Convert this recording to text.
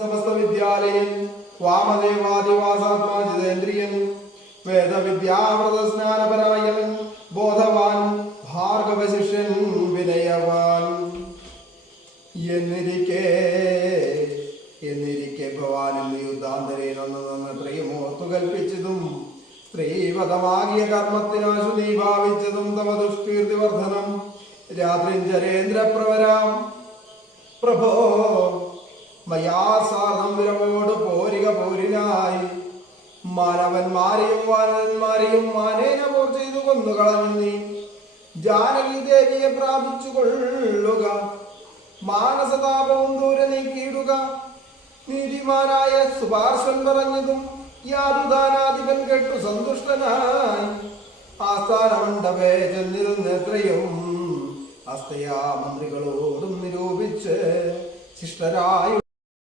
സമസ്ത വിദ്യാലയൻ വാമദേവാദിവാസാത്മാജിതേന്ദ്രിയൻ വേദവിദ്യാവ്രത സ്നാനപരായണൻ ബോധവാൻ ഭാർഗവശിഷ്യൻ വിനയവാൻ എന്നിരിക്കെ ഭവാൻ എന്ന് യുദ്ധാന്തരേനൊന്ന് ത്രയമോർത്തു കൽപ്പിച്ചതും സ്ത്രീവധമാകിയ കർമ്മത്തിനാശു നീ ഭാവിച്ചതും തമ ദുഷ്കീർത്തിവർദ്ധനം രാത്രിഞ്ചരേന്ദ്രപ്രവരാം പ്രഭോ മയാസാർദ്ധം വിരവോട് പോരിക പോരിനായി മാനവന്മാരെയും വാനന്മാരെയും മാനേന പോർ ചെയ്തു കൊന്നുകളഞ്ഞു നീ ജാനകി ദേവിയെ പ്രാപിച്ചു കൊള്ളുക മാനസതാപവും ദൂരെ നീക്കിയിടുക നീതിമാനായ സുപാർശ്വൻ പറഞ്ഞതും യാതുദാനാധിപൻ കേട്ടു സന്തുഷ്ടനായി ആസ്ഥാനമണ്ഡപേ ചെന്നിരുന്നെത്രയും അസ്തയാ മന്ത്രികളോടും നിരൂപിച്ച് ശിഷ്ടരായ